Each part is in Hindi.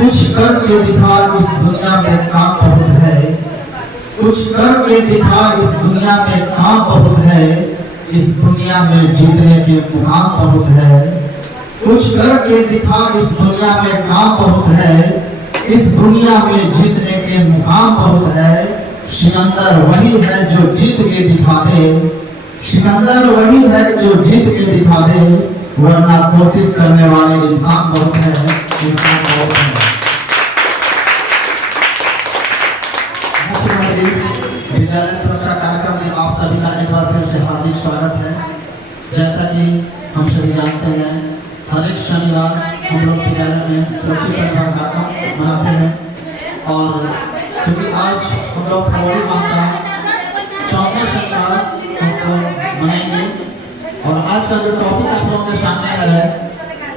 कुछ करके दिखा इस दुनिया में काम बहुत है, कुछ करके दिखा इस दुनिया में काम बहुत है, इस दुनिया में जीतने के मुकाम बहुत है। कुछ करके दिखा इस दुनिया में काम बहुत है, इस दुनिया में जीतने के मुकाम बहुत है। सिकंदर वही है जो जीत के दिखा दे, सिकंदर वही है जो जीत के दिखा दे, वरना कोशिश करने वाले इंसान बहुत है, इंसान बहुत है। मुख्यमंत्री विद्यालय सुरक्षा कार्यक्रम में आप सभी का एक बार फिर से हार्दिक स्वागत है। जैसा कि हम सभी जानते हैं, हर एक शनिवार हम लोग विद्यालय में सुरक्षित संवाद कार्यक्रम मनाते हैं और चूँकि आज हम लोग फरवरी माह का 4वां शनिवार हमको मनाएंगे और आज का जो टॉपिक आप लोगों के सामने है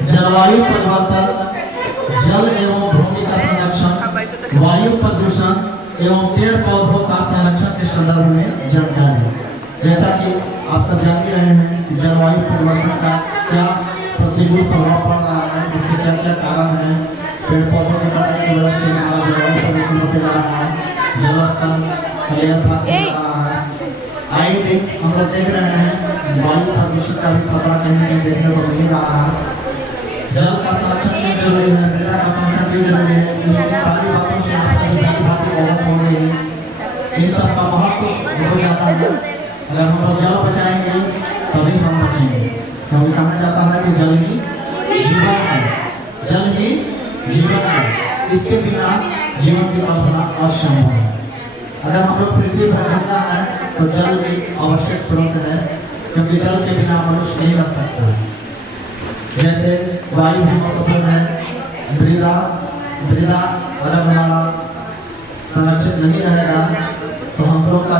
जलवायु परिवर्तन, जल एवं भूमि का संरक्षण, वायु प्रदूषण एवं पेड़ पौधों का संरक्षण के संदर्भ में जानकारी। जैसा कि आप सब जान ही रहे हैं कि जलवायु परिवर्तन का क्या प्रतिकूल प्रभाव पड़ रहा है, इसके क्या क्या कारण है। पेड़ पौधों की कटाई की वजह से हमारा जलवायु परिवर्तन होते जा रहा है, जल स्तर बढ़ रहा है। आइए हम लोग देख रहे हैं वायु प्रदूषण का भी खतरा कहीं न कहीं देखने को मिल रहा है। जल का संरक्षण भी जरूरी है, मृदा का संरक्षण भी जरूरी है। इन सारी बातों से आप सभी बातें अवगत हो रही है। इन सब का महत्व हो जाता है। अगर हम लोग जल बचाएंगे तभी हम बचेंगे, क्योंकि कहा जाता है कि जल ही जीवन है, जल ही जीवन है, इसके बिना जीवन की कल्पना असंभव है। अगर हम लोग पृथ्वी पर जिंदा है तो जल भी आवश्यक स्रोत है, क्योंकि जल के बिना मनुष्य नहीं रह सकता। जैसे वायु भी महत्वपूर्ण है, मृदा अगर हमारा संरक्षित नहीं रहेगा तो हम लोग का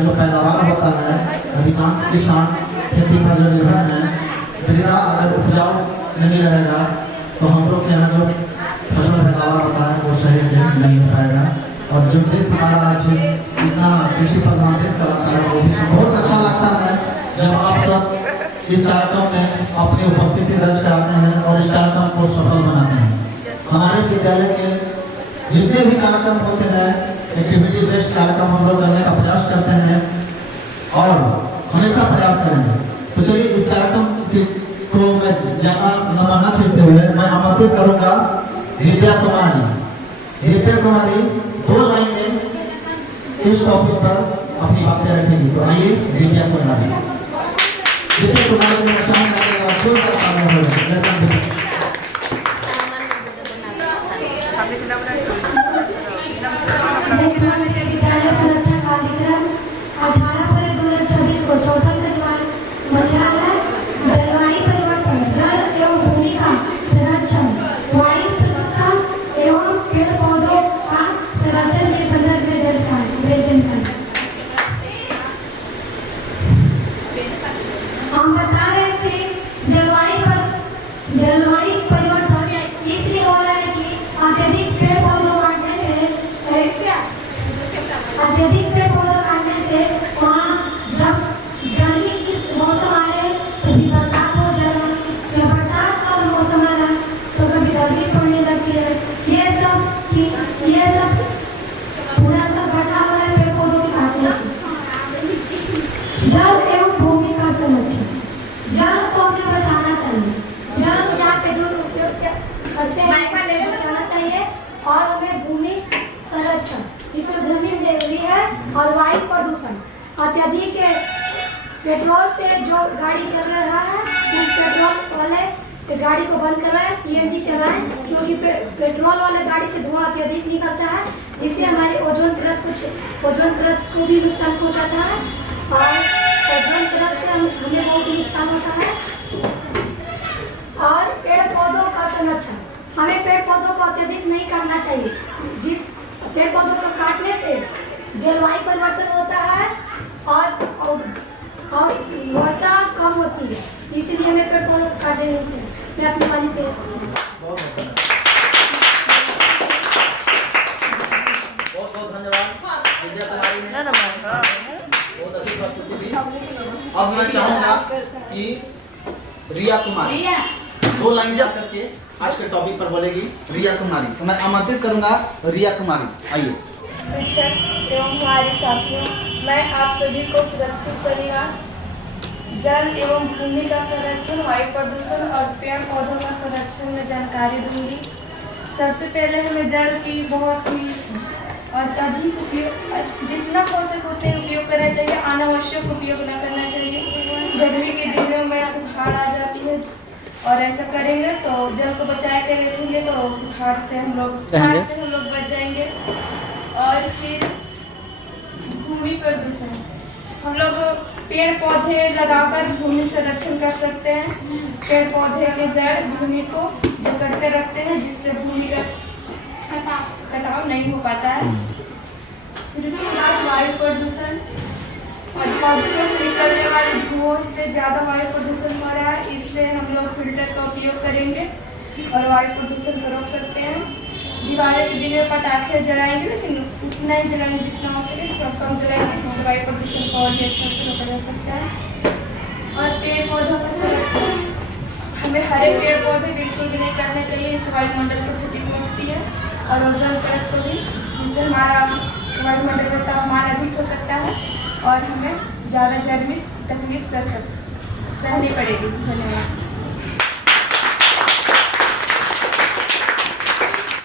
जो पैदावार होता है, अधिकांश किसान खेती पर जो निर्भर है, मृदा अगर उपजाऊ नहीं रहेगा तो हम लोग के यहाँ जो फसल पैदावार होता है वो सही से नहीं हो पाएगा। और जो देश हमारा आज इतना कृषि प्रधान देश कहलाता है, वो भी बहुत अच्छा लगता है जब आप सब इस कार्यक्रम में अपनी उपस्थिति दर्ज कराते हैं और इस कार्यक्रम को सफल बनाते हैं। हमारे विद्यालय के जितने भी कार्यक्रम होते हैं, एक्टिविटी बेस्ड कार्यक्रम हम लोग करने का प्रयास करते हैं और हमेशा प्रयास करेंगे। तो चलिए इस कार्यक्रम को मैं ज़्यादा लंबा न खींचते हुए मैं आमंत्रित करूँगा दिव्या कुमारी 2 लाइनें इस टॉपिक पर अपनी बातें रखेंगी। तो आइए दिव्या कुमारी के सामने विद्यालय सुरक्षा कार्यक्रम 18 फरवरी 2024 को चौथा शनिवार बन रहा है। जलवायु परिवर्तन, जल एवं भूमि का संरक्षण, वायु प्रदूषण एवं पेड़ पौधों का संरक्षण के संदर्भ में जानकारी। हम बता रहे थे जलवायु परिवर्तन इसलिए हो रहा है कि अत्यधिक पेड़ पौधों काटने से वहाँ जब गर्मी की मौसम आ रहे कभी बरसात हो जा रहा है, जब बरसात का मौसम आ रहा है तो कभी गर्मी पड़ने लगती है। ये सब पूरा सब घटना हो रहा है पेड़ पौधों के काटने से। जल एवं भूमि का संरक्षण, जल को हमें बचाना चाहिए, जल को जहाँ पे दूर उपयोग करते हैं बचाना चाहिए। और हमें भूमि संरक्षण जिसमें भूमि जरूरी है। और वायु प्रदूषण, अत्यधिक पेट्रोल से जो गाड़ी चल रहा है उस पेट्रोल वाले गाड़ी को बंद करवाएं, CNG चलाएं, क्योंकि पेट्रोल वाले गाड़ी से धुआं अत्यधिक निकलता है जिससे हमारे ओजोन परत को भी नुकसान पहुंचाता है और ओजोन परत से हमें बहुत नुकसान होता है। और पेड़ पौधों का संरक्षण, हमें पेड़ पौधों को अत्यधिक नहीं काटना चाहिए। जिस पेड़ पौधों को काटने से जलवायु परिवर्तन होता है और वर्षा कम होती है, इसीलिए हमें पेड़ पौधों को काटने नहीं चाहिए। मैं अपनी वाली तैयार बहुत धन्यवाद विद्या कुमारी ने बहुत अच्छी प्रस्तुति दी। अब मैं चाहूँगा कि रिया कुमारी 2 लाइन जा करके आज के टॉपिक पर बोलेगी रिया कुमारी। तो मैं आमंत्रित करूंगा रिया कुमारी, आइए। शिक्षक एवं हमारे साथियों, मैं आप सभी को सुरक्षित शनिवार, जल एवं भूमि का संरक्षण, वायु प्रदूषण और पेड़ पौधों का संरक्षण में जानकारी दूंगी। सबसे पहले हमें जल की बहुत ही और अधिक उपयोग, जितना हो सके उतने उपयोग करना चाहिए, अनावश्यक उपयोग न करना चाहिए। गर्मी के दिनों में सुखाड़ आ जाती है और ऐसा करेंगे तो जल को बचा कर रखेंगे तो सुखाड़ से हम लोग बच जाएंगे। और फिर भूमि प्रदूषण, हम लोग पेड़ पौधे लगाकर भूमि संरक्षण कर सकते हैं। पेड़ पौधे के जड़ भूमि को जकड़ कर रखते हैं, जिससे भूमि का कटाव नहीं हो पाता है। फिर उसके बाद वायु प्रदूषण, औद्योगिकों से निकलने वाले धुओं से ज़्यादा वायु प्रदूषण हो रहा है। इससे हम लोग फिल्टर का उपयोग करेंगे और वायु प्रदूषण को रोक सकते हैं। दिवाली के दिन में पटाखे जलाएंगे, लेकिन उतना ही जलाएंगे जितना हो सके, थोड़ा कम जलाएंगे, जिससे वायु प्रदूषण को और भी अच्छा से रोका जा सकता है। और पेड़ पौधों का संरक्षण, हमें हरे पेड़ पौधे बिल्कुल भी नहीं करने चाहिए, इससे वायुमंडल को क्षति पहुँचती है और ओजोन परत को भी, जिससे हमारा वायुमंडल का तापमान अधिक हो सकता है और हमें ज़्यादा गर्मी तकलीफ सहनी पड़ेगी। धन्यवाद।